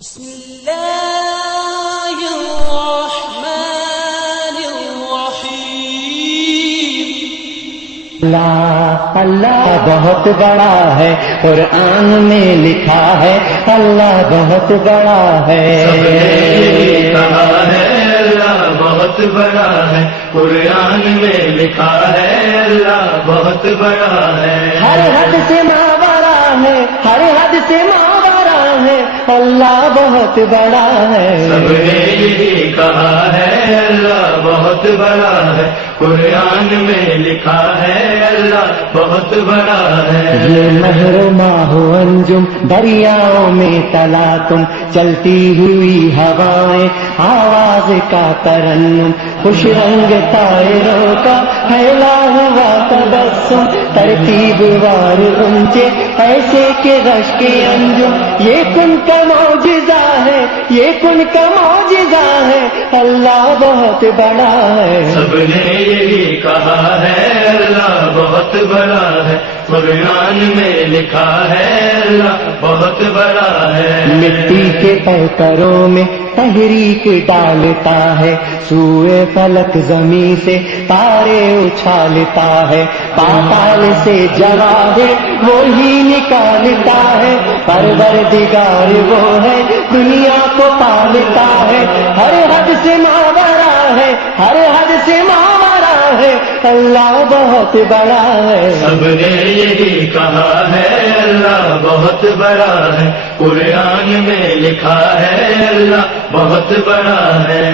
بسم اللہ الرحمن الرحیم۔ اللہ اللہ بہت بڑا ہے، قرآن میں لکھا ہے اللہ بہت بڑا ہے۔ سب نے کہا ہے اللہ بہت بڑا ہے، قرآن میں لکھا ہے اللہ بہت بڑا ہے۔ ہر حد سے ماورا ہے، ہر حد سے ماورا ہے، اللہ بہت بڑا ہے۔ سب نے یہی کہا ہے اللہ بہت بڑا ہے، قرآن میں لکھا ہے اللہ بہت بڑا ہے۔ یہ محرما ہو انجم دریاؤں میں تلا تم، چلتی ہوئی ہوائیں آواز کا ترنم، خوش رنگ طائروں کا پھیلا ہوا تبسم، ترتیب وار اونچے ایسے کہ رش کے انجم، یہ کن کا معجزہ ہے، یہ کن کا معجزہ ہے، اللہ بہت بڑا ہے۔ سب نے یہی کہا ہے اللہ بہت بڑا ہے، قرآن میں لکھا ہے اللہ بہت بڑا ہے۔ مٹی کے پیکروں میں تحریک ڈالتا ہے، سوئے فلک زمین سے تارے اچھالتا ہے، پاتال سے جواہر وہی نکالتا ہے، پروردگار وہ ہے دنیا کو پالتا ہے، ہر حد سے ماورا ہے، ہر حد سے ماورا ہے، اللہ بہت بڑا ہے۔ سب نے یہی کہا ہے اللہ بہت بڑا ہے، قرآن میں لکھا ہے اللہ بہت بڑا ہے۔